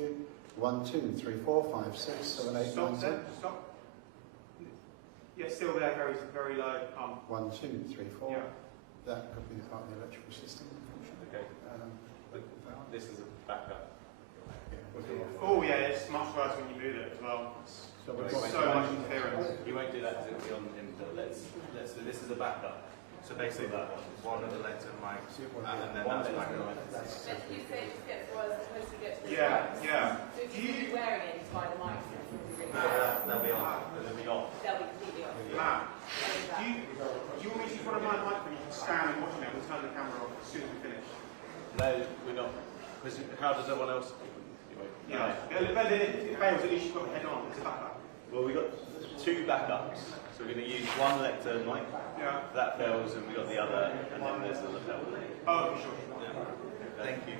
you. 1, 2, 3, 4, 5, 6, 7, 8, 9, 10. Stop. Yeah, still there, very, very low. 1, 2, 3, 4. Yeah. That could be part of the electrical system. Okay. This is a backup. Oh yeah, it's much worse when you move it as well. So we've There's got so much interference. You won't do that because it'll be on him, but let's do this is a backup. So basically, one of the lectern mics, and then that's backup. You say it gets worse as opposed to get to the Yeah, mics. yeah. So if you keep wearing it by the mics, it's going to be really No, bad. they'll be on. It'll be off. They'll be completely off. Matt, do you want me to use one of my mics when you can stand and watch it and we'll turn the camera off as soon as we finish? No, we're not. How does everyone else? Yeah. But then it fails, at least you've got the head on. It's a backup. Well, we've got 2 backups. So we're going to use one lectern mic. Yeah. That fails, and we've got the other, and then there's the lapel. Oh, sure. Yeah. Thank you.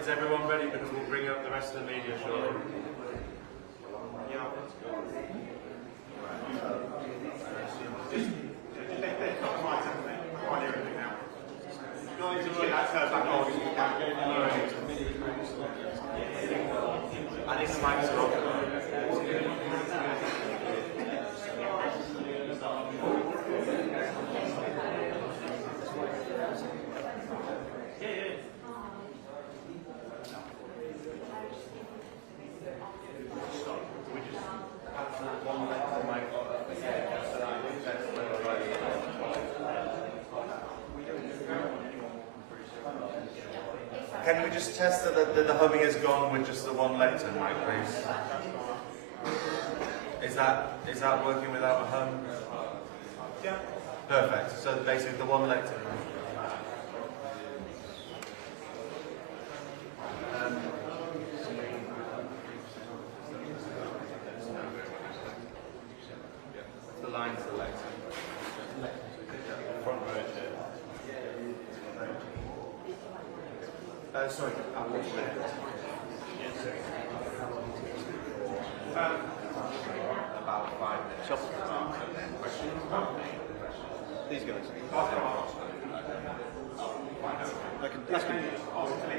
Is everyone ready? Because we'll bring up the rest of the media shortly. Yeah. Just they've got the mics, haven't they? Quite near everything now. Not need to get that turned back on. I think the mics are off. Can we just test that the humming is gone with just the one lectern mic, please? Is that working without a hum? Yeah. Perfect. So basically the one lectern. The line selected. Front row chair. Sorry, I'm looking at it. About 5 minutes. These guys.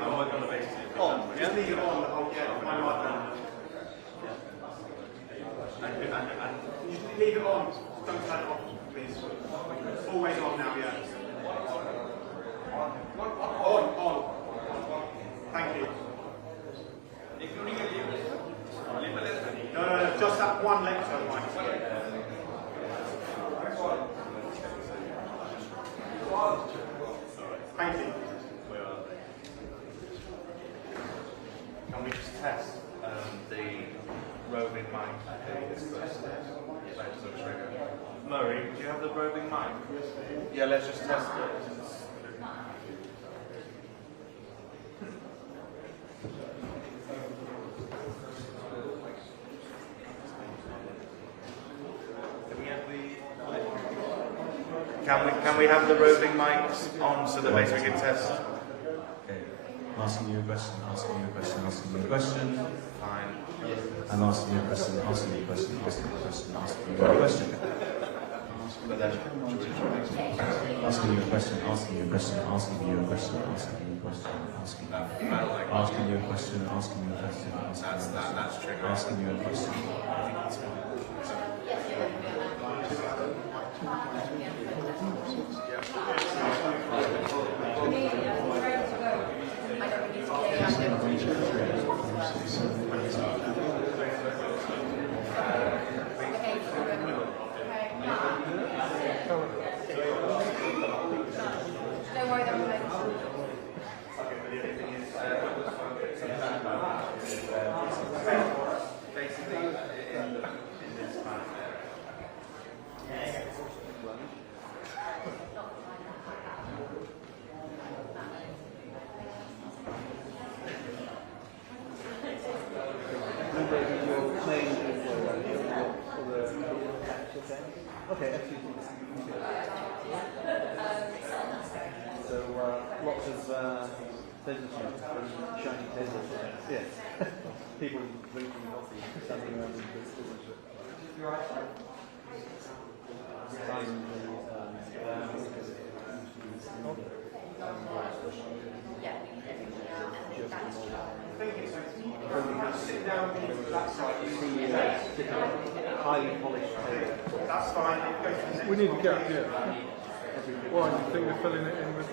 I'm working on the basis. Just leave it on the whole, yeah, my mic on. You just leave it on. Don't turn it off, please. Always on now, yeah. On. Thank you. No, just that one lecture mic. Thank you. Can we just test the roving mic? Murray, do you have the roving mic? Yeah, let's just test it. Can we have the roving mics on so that basically we can test? Okay. Asking you a question, asking you a question, asking you a question. Fine. I'm asking you a question, asking you a question, asking you a question, asking you a question. But then, Asking you a question, asking you a question, asking you a question, asking you a question, asking you a question, asking you a question, asking you a question, that's triggering. asking you a question. Okay, so lots of businessmen and shiny tables. Yes. People drinking coffee, standing around in business. highly polished table. That's fine. It goes to the next We need a one. gap, yeah. Why do you think they're filling it in with?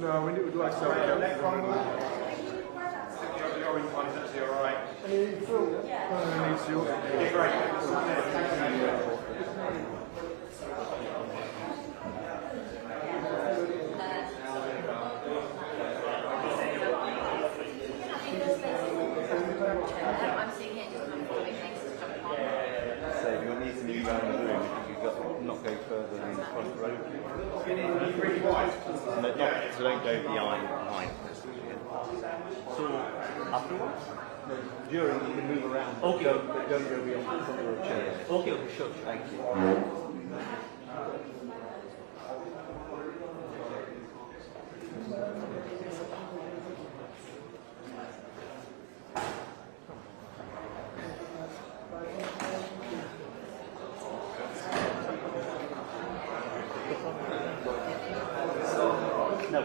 No, we would like to have a The gap. next one. The orange one is actually alright. Needs your. Yeah, great. I'm seeing it just kind of following things to jump on. So you'll need to move around the room if you've got not go further than the front row. So don't go behind. So afterwards? No, during you can move around. Okay. But don't go beyond the front row chair. Okay, sure. Thank you. No.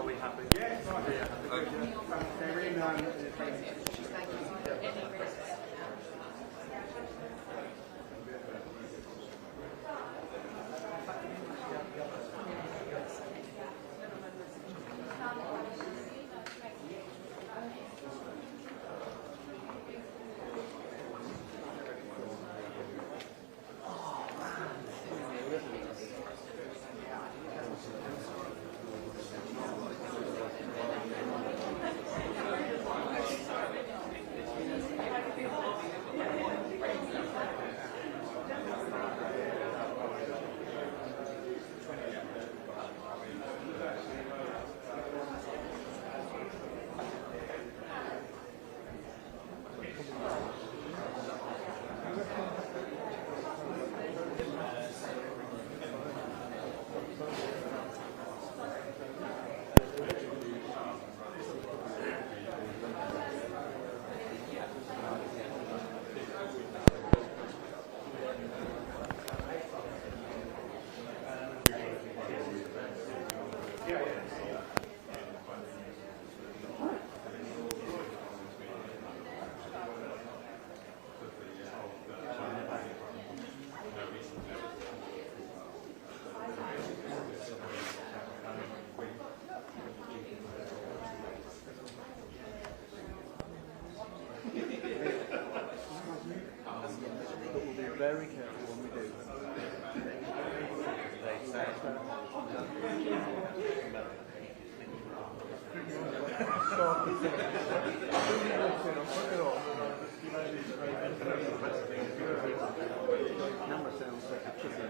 Are we happy? Yeah, it's fine. They're in, very careful when we do. Number sounds like a chicken.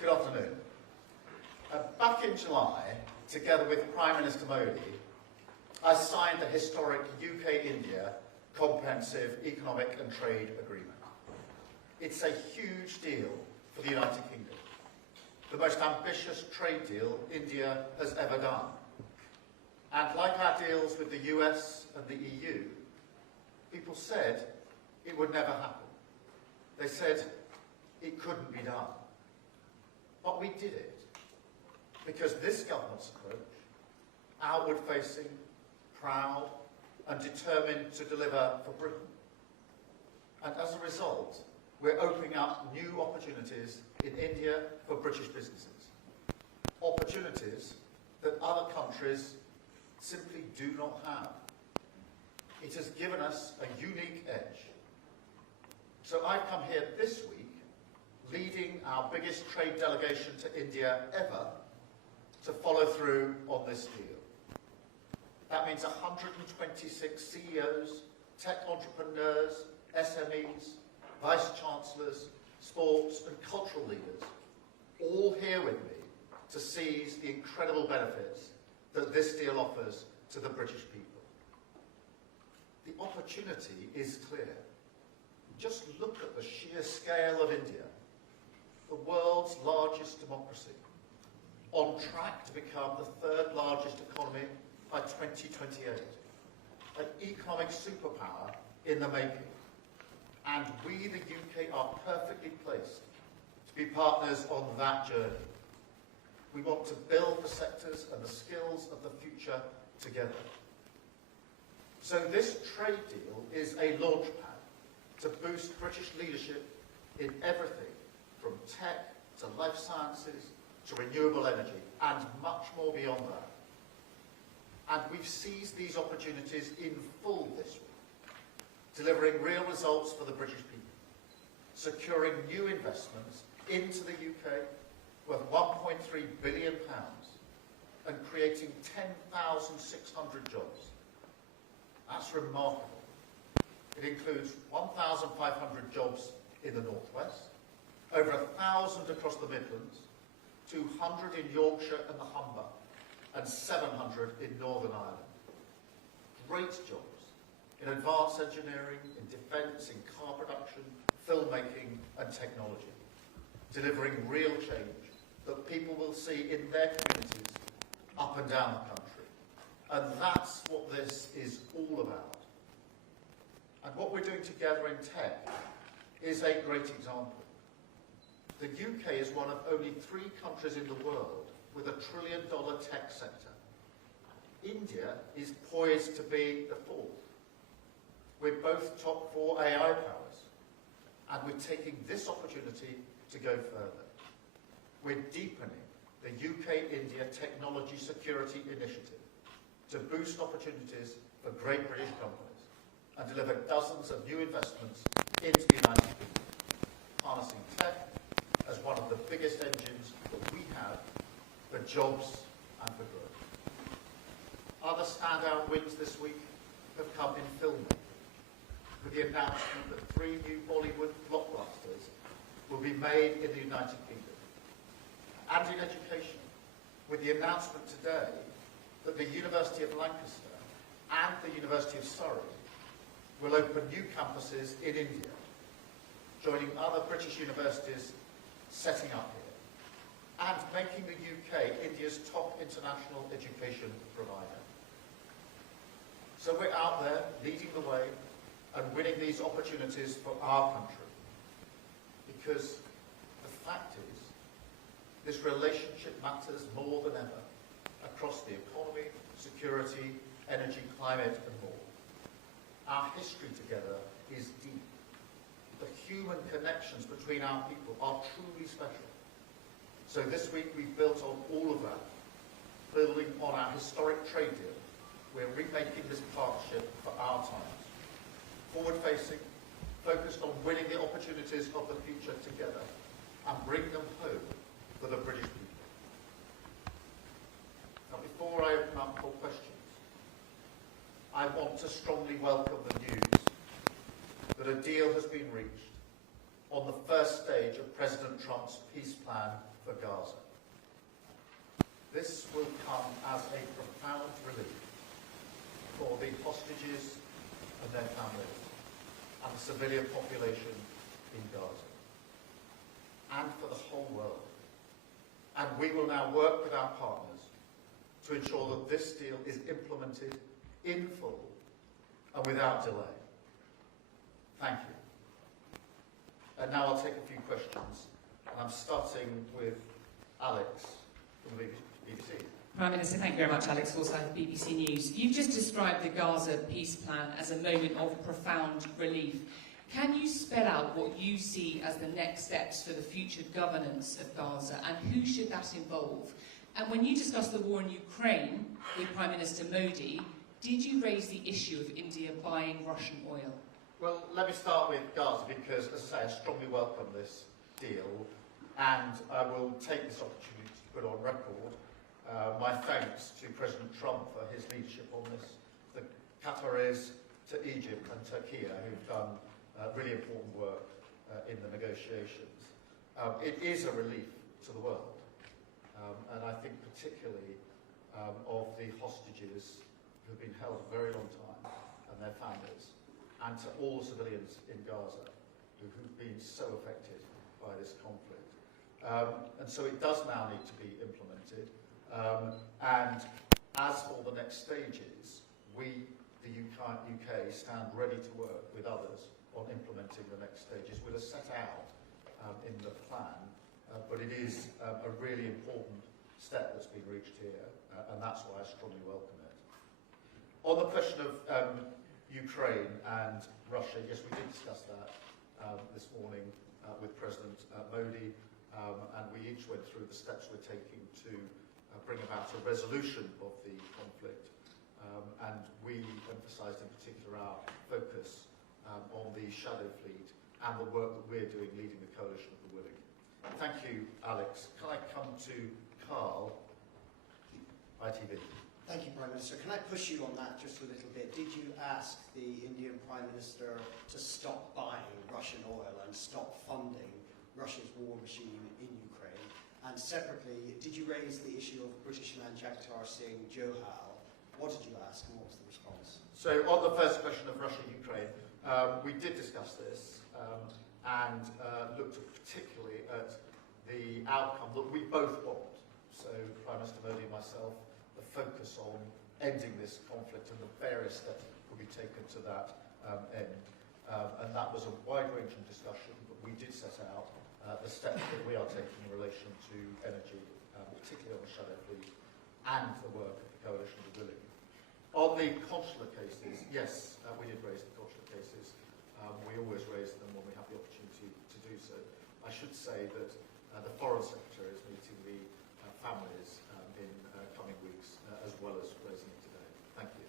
Good afternoon. Back in July, together with Prime Minister Modi, I signed the historic UK-India Comprehensive Economic and Trade Agreement. It's a huge deal for the United Kingdom, the most ambitious trade deal India has ever done. And like our deals with the US and the EU, people said it would never happen. They said it couldn't be done. But we did it, because this government's approach, outward-facing, proud, and determined to deliver for Britain. And as a result, we're opening up new opportunities in India for British businesses. opportunities that other countries simply do not have. It has given us a unique edge. So I've come here this week, leading our biggest trade delegation to India ever, to follow through on this deal. That means 126 CEOs, tech entrepreneurs, SMEs, vice-chancellors, sports and cultural leaders, all here with me to seize the incredible benefits that this deal offers to the British people. The opportunity is clear. Just look at the sheer scale of India, the world's largest democracy, on track to become the third largest economy by 2028, an economic superpower in the making. And we, the UK, are perfectly placed to be partners on that journey. We want to build the sectors and the skills of the future together. So this trade deal is a launchpad to boost British leadership in everything from tech to life sciences to renewable energy and much more beyond that. And we've seized these opportunities in full this week, delivering real results for the British people, securing new investments into the UK worth £1.3 billion and creating 10,600 jobs. That's remarkable. It includes 1,500 jobs in the northwest, over 1,000 across the Midlands, 200 in Yorkshire and the Humber, and 700 in Northern Ireland. Great jobs in advanced engineering, in defence, in car production, filmmaking and technology, delivering real change that people will see in their communities up and down the country. And that's what this is all about. And what we're doing together in tech is a great example. The UK is one of only 3 countries in the world with a $1 trillion tech sector. India is poised to be the 4th. We're both top 4 AI powers, and we're taking this opportunity to go further. We're deepening the UK-India Technology Security Initiative to boost opportunities for great British companies and deliver dozens of new investments into the United Kingdom, harnessing tech as one of the biggest engines that we have for jobs and for growth. Other standout wins this week have come in filmmaking, with the announcement that 3 new Bollywood blockbusters will be made in the United Kingdom. And in education, with the announcement today that the University of Lancaster and the University of Surrey will open new campuses in India, joining other British universities setting up here, and making the UK India's top international education provider. So we're out there leading the way and winning these opportunities for our country, because the fact is, this relationship matters more than ever across the economy, security, energy, climate and more. Our history together is deep. The human connections between our people are truly special. So this week we've built on all of that, building on our historic trade deal. We're remaking this partnership for our times. Forward-facing, focused on winning the opportunities of the future together and bring them home for the British people. Now, before I open up for questions, I want to strongly welcome the news that a deal has been reached on the first stage of President Trump's peace plan for Gaza. This will come as a profound relief for the hostages and their families and the civilian population in Gaza, and for the whole world. And we will now work with our partners to ensure that this deal is implemented in full and without delay. Thank you. And now I'll take a few questions. And I'm starting with Alex from the BBC. Prime Minister, thank you very much. Alex Forsyth, BBC News. You've just described the Gaza peace plan as a moment of profound relief. Can you spell out what you see as the next steps for the future governance of Gaza, and who should that involve? And when you discussed the war in Ukraine with Prime Minister Modi, did you raise the issue of India buying Russian oil? Well, let me start with Gaza because, as I say, I strongly welcome this deal, and I will take this opportunity to put on record my thanks to President Trump for his leadership on this, the Qataris, to Egypt and Turkey, who've done really important work in the negotiations. It is a relief to the world, and I think particularly of the hostages who've been held a very long time and their families, and to all the civilians in Gaza who've been so affected by this conflict. And so it does now need to be implemented. And as for the next stages, we, the UK, stand ready to work with others on implementing the next stages. We'll set out in the plan, but it is a really important step that's been reached here, and that's why I strongly welcome it. On the question of Ukraine and Russia, yes, we did discuss that this morning with President Modi, and we each went through the steps we're taking to bring about a resolution of the conflict, and we emphasised in particular our focus on the shadow fleet and the work that we're doing leading the coalition of the willing. Thank you, Alex. Can I come to Carl, ITV? Thank you, Prime Minister. Can I push you on that just a little bit? Did you ask the Indian Prime Minister to stop buying Russian oil and stop funding Russia's war machine in Ukraine? And separately, did you raise the issue of British man Jagtar Singh Johal? What did you ask and what was the response? So on the first question of Russia-Ukraine, we did discuss this and looked particularly at the outcome that we both want. So Prime Minister Modi and myself, the focus on ending this conflict and the various steps that could be taken to that end. And that was a wide-ranging discussion, but we did set out the steps that we are taking in relation to energy, particularly on the shadow fleet, and the work of the Coalition of the Willing. On the consular cases, yes, we did raise the consular cases. We always raise them when we have the opportunity to do so. I should say that the Foreign Secretary is meeting the families in coming weeks, as well as raising it today. Thank you.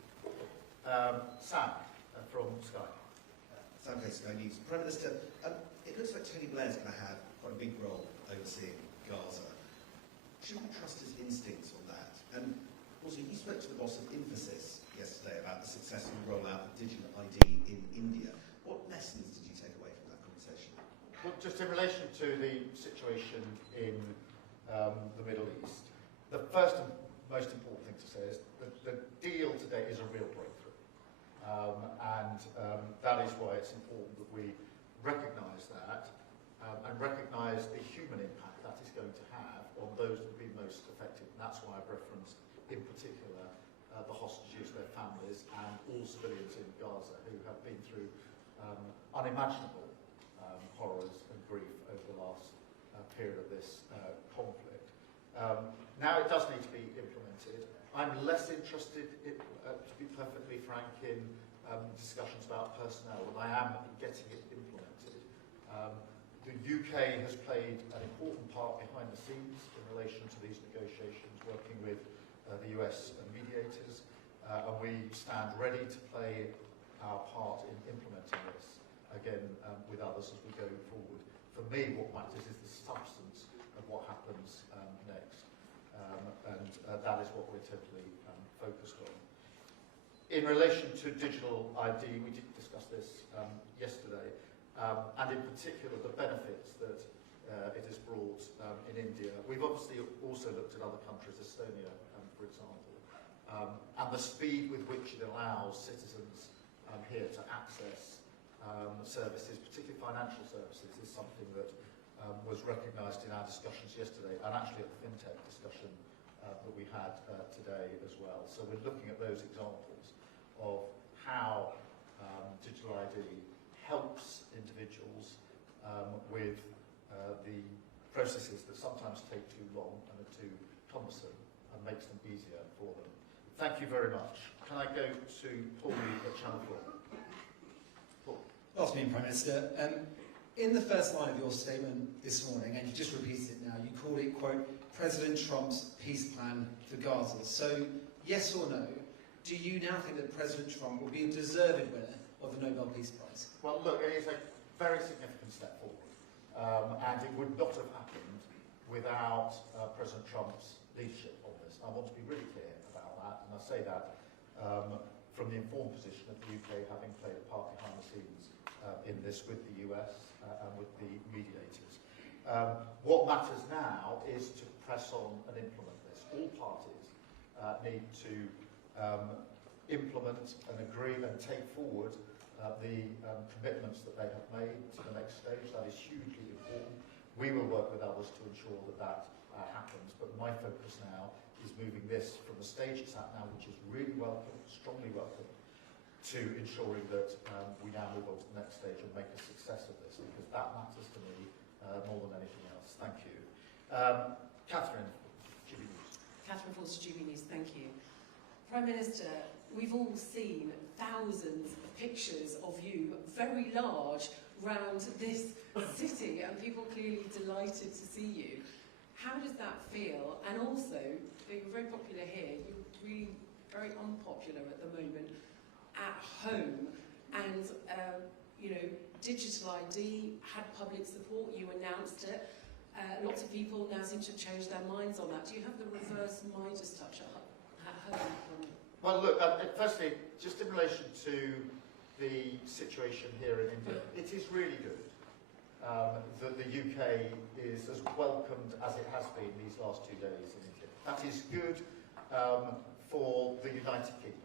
Sam, from Sky. Sam Casey, Sky News. Prime Minister, it looks like Tony Blair's going to have quite a big role overseeing Gaza. Should we trust his instincts on that? And also, you spoke to the boss of Infosys yesterday about the successful rollout of digital ID in India. What lessons did you take away from that conversation? Well, just in relation to the situation in the Middle East, the first and most important thing to say is that the deal today is a real breakthrough. That is why it's important that we recognise that and recognise the human impact that is going to have on those that will be most affected. And that's why I've referenced in particular the hostages, their families, and all civilians in Gaza who have been through unimaginable horrors and grief over the last period of this conflict. Now it does need to be implemented. I'm less interested, to be perfectly frank, in discussions about personnel than I am in getting it implemented. The UK has played an important part behind the scenes in relation to these negotiations, working with the US and mediators, and we stand ready to play our part in implementing this, again, with others as we go forward. For me, what matters is the substance of what happens next, and that is what we're totally focused on. In relation to digital ID, we did discuss this yesterday, and in particular the benefits that it has brought in India. We've obviously also looked at other countries, Estonia, for example, and the speed with which it allows citizens here to access services, particularly financial services, is something that was recognised in our discussions yesterday, and actually at the FinTech discussion that we had today as well. So we're looking at those examples of how digital ID helps individuals with the processes that sometimes take too long and are too cumbersome, and makes them easier for them. Thank you very much. Can I go to Paul at Channel 4? Paul. Afternoon, Prime Minister. In the first line of your statement this morning, and you just repeated it now, you called it, quote, President Trump's peace plan for Gaza. So, yes or no, do you now think that President Trump will be a deserved winner of the Nobel Peace Prize? Well, look, it is a very significant step forward, and it would not have happened without President Trump's leadership on this. I want to be really clear about that, and I say that from the informed position of the UK having played a part behind the scenes in this with the US and with the mediators. What matters now is to press on and implement this. All parties need to implement and agree and take forward the commitments that they have made to the next stage. That is hugely important. We will work with others to ensure that that happens, but my focus now is moving this from the stage it's at now, which is really welcome, strongly welcome, to ensuring that we now move on to the next stage and make a success of this, because that matters to me more than anything else. Thank you. Catherine, GB News. Catherine Forster, GB News, thank you. Prime Minister, we've all seen thousands of pictures of you, very large, round this city, and people clearly delighted to see you. How does that feel? And also, you're very popular here, you're really very unpopular at the moment at home. And, you know, digital ID had public support, you announced it. Lots of people now seem to have changed their minds on that. Do you have the reverse Midas touch at home? Well, look, firstly, just in relation to the situation here in India, it is really good that the UK is as welcomed as it has been these last 2 days in India. That is good for the United Kingdom.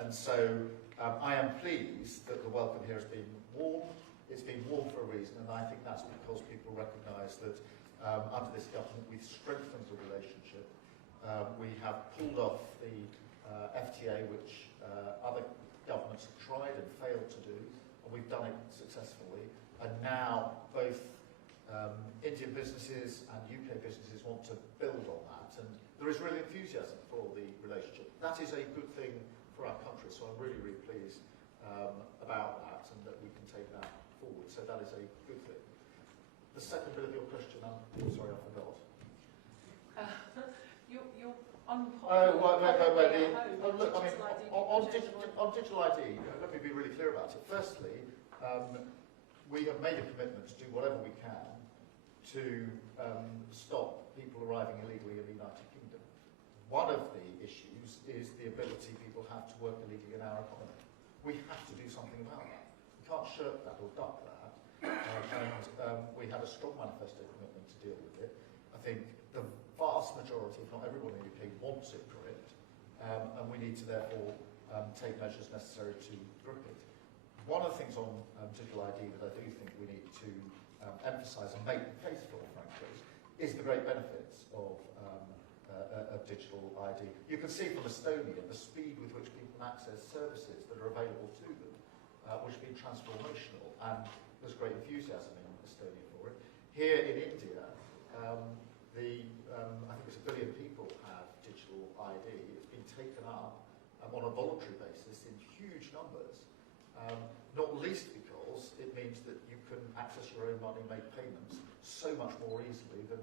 And so I am pleased that the welcome here has been warm. It's been warm for a reason, and I think that's because people recognise that under this government we've strengthened the relationship. We have pulled off the FTA, which other governments have tried and failed to do, and we've done it successfully. And now both Indian businesses and UK businesses want to build on that, and there is real enthusiasm for the relationship. That is a good thing for our country, so I'm really, really pleased about that, and that we can take that forward. So that is a good thing. The second bit of your question, I'm sorry, I forgot. You're unpopular. Look, I mean, on digital ID, let me be really clear about it. Firstly, we have made a commitment to do whatever we can to stop people arriving illegally in the United Kingdom. One of the issues is the ability people have to work illegally in our economy. We have to do something about that. We can't shirk that or duck that. We had a strong manifesto commitment to deal with it. I think the vast majority, if not everyone in the UK, wants it gripped, and we need to therefore take measures necessary to grip it. One of the things on digital ID that I do think we need to emphasise and make the case for, frankly, is the great benefits of digital ID. You can see from Estonia the speed with which people can access services that are available to them, which has been transformational, and there's great enthusiasm in Estonia for it. Here in India, I think it's 1 billion people have digital ID. It's been taken up on a voluntary basis in huge numbers, not least because it means that you can access your own money, make payments so much more easily than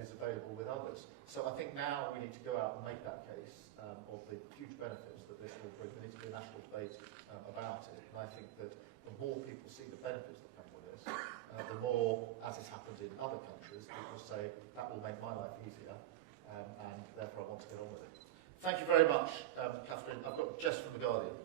is available with others. So I think now we need to go out and make that case of the huge benefits that this will bring. There needs to be a national debate about it, and I think that the more people see the benefits that come with this, the more, as has happened in other countries, people say, that will make my life easier, and therefore I want to get on with it. Thank you very much, Catherine. I've got Jess from The Guardian.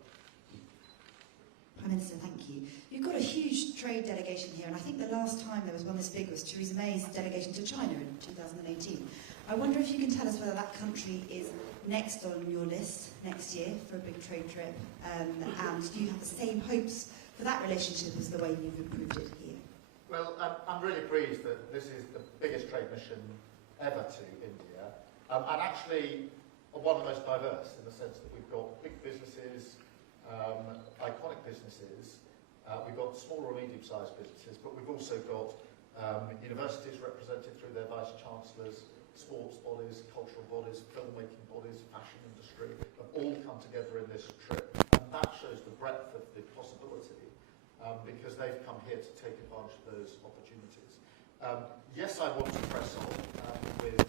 Prime Minister, thank you. You've got a huge trade delegation here, and I think the last time there was one this big was Theresa May's delegation to China in 2018. I wonder if you can tell us whether that country is next on your list next year for a big trade trip, and do you have the same hopes for that relationship as the way you've improved it here? Well, I'm really pleased that this is the biggest trade mission ever to India, and actually one of the most diverse in the sense that we've got big businesses, iconic businesses, we've got smaller or medium-sized businesses, but we've also got universities represented through their vice-chancellors, sports bodies, cultural bodies, filmmaking bodies, fashion industry, have all come together in this trip. And that shows the breadth of the possibility because they've come here to take advantage of those opportunities. Yes, I want to press on with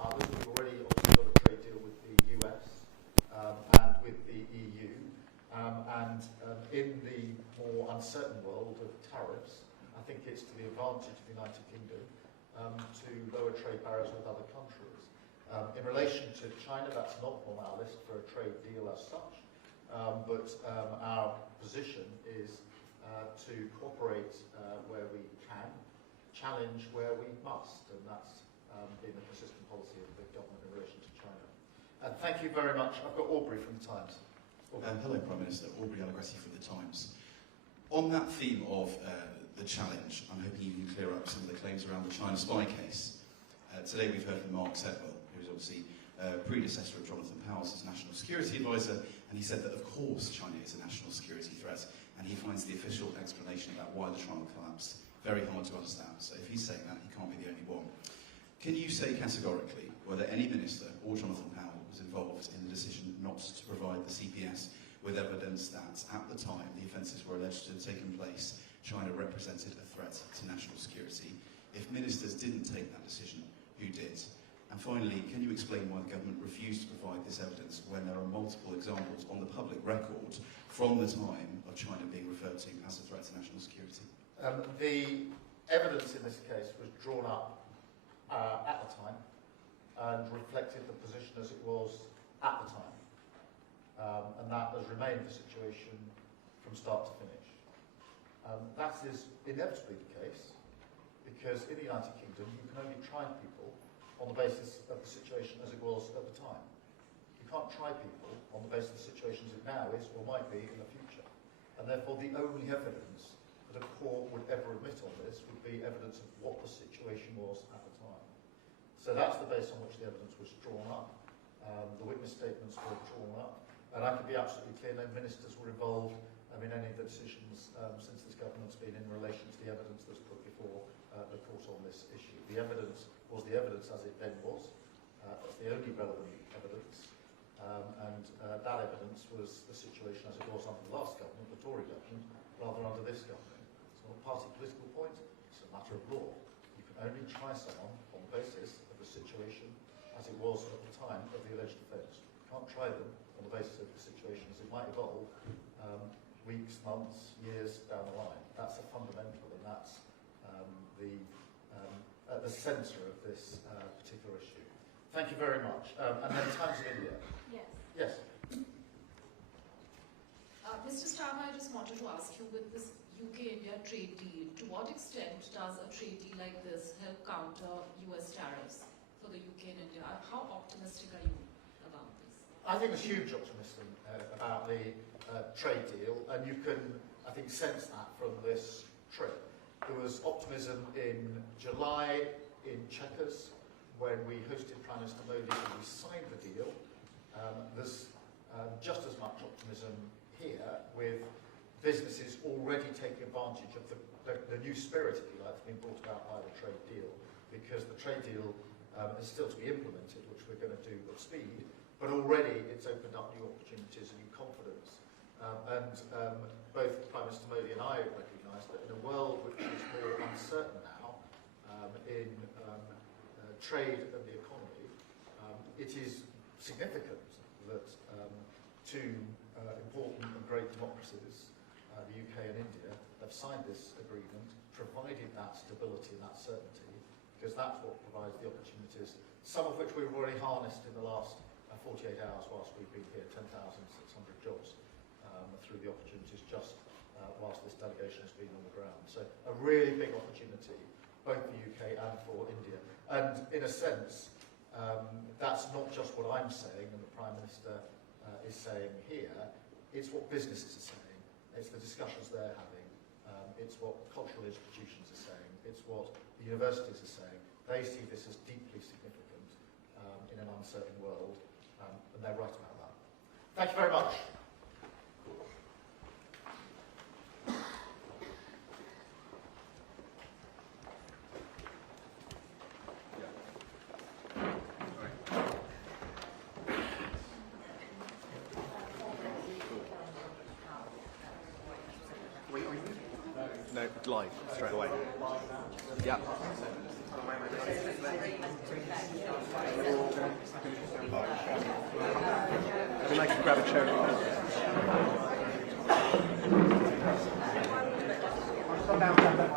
others. We've already obviously got a trade deal with the US and with the EU. In the more uncertain world of tariffs, I think it's to the advantage of the United Kingdom to lower trade barriers with other countries. In relation to China, that's not on our list for a trade deal as such, but our position is to cooperate where we can, challenge where we must, and that's been the consistent policy of the government in relation to China. And thank you very much. I've got Aubrey from the Times. Hello, Prime Minister. Aubrey Alagressi from the Times. On that theme of the challenge, I'm hoping you can clear up some of the claims around the China spy case. Today we've heard from Mark Setwell, who's obviously predecessor of Jonathan Powles as National Security Advisor, and he said that of course China is a national security threat, and he finds the official explanation about why the trial collapsed very hard to understand. So if he's saying that, he can't be the only one. Can you say categorically whether any minister or Jonathan Powell was involved in the decision not to provide the CPS with evidence that at the time the offences were alleged to have taken place, China represented a threat to national security? If ministers didn't take that decision, who did? And finally, can you explain why the government refused to provide this evidence when there are multiple examples on the public record from the time of China being referred to as a threat to national security? The evidence in this case was drawn up at the time and reflected the position as it was at the time. And that has remained the situation from start to finish. That is inevitably the case because in the United Kingdom you can only try people on the basis of the situation as it was at the time. You can't try people on the basis of the situation as it now is or might be in the future. And therefore the only evidence that a court would ever admit on this would be evidence of what the situation was at the time. So that's the base on which the evidence was drawn up. The witness statements were drawn up. And I can be absolutely clear, no ministers were involved in any of the decisions since this government's been in relation to the evidence that's put before the court on this issue. The evidence was the evidence as it then was. That's the only relevant evidence. That evidence was the situation as it was under the last government, the Tory government, rather under this government. It's not a party political point, it's a matter of law. You can only try someone on the basis of the situation as it was at the time of the alleged offence. You can't try them on the basis of the situation as it might evolve weeks, months, years down the line. That's a fundamental, and that's at the centre of this particular issue. Thank you very much. And then Times of India. Yes. Yes. Mr. Starmer, I just wanted to ask you, with this UK-India trade deal, to what extent does a trade deal like this help counter US tariffs for the UK and India? How optimistic are you about this? I think there's huge optimism about the trade deal, and you can, I think, sense that from this trip. There was optimism in July in Chequers when we hosted Prime Minister Modi and we signed the deal. There's just as much optimism here with businesses already taking advantage of the new spirit, if you like, that's been brought about by the trade deal, because the trade deal is still to be implemented, which we're going to do at speed, but already it's opened up new opportunities and new confidence. Both Prime Minister Modi and I recognise that in a world which is more uncertain now in trade and the economy, it is significant that two important and great democracies, the UK and India, have signed this agreement, provided that stability and that certainty, because that's what provides the opportunities, some of which we've already harnessed in the last 48 hours whilst we've been here, 10,600 jobs through the opportunities just whilst this delegation has been on the ground. So a really big opportunity, both for the UK and for India. And in a sense, that's not just what I'm saying and the Prime Minister is saying here, it's what businesses are saying, it's the discussions they're having, it's what cultural institutions are saying, it's what the universities are saying. They see this as deeply significant in an uncertain world, and they're right about that. Thank you very much. We live straight away. Yeah. I mean, I can grab a chair. Down.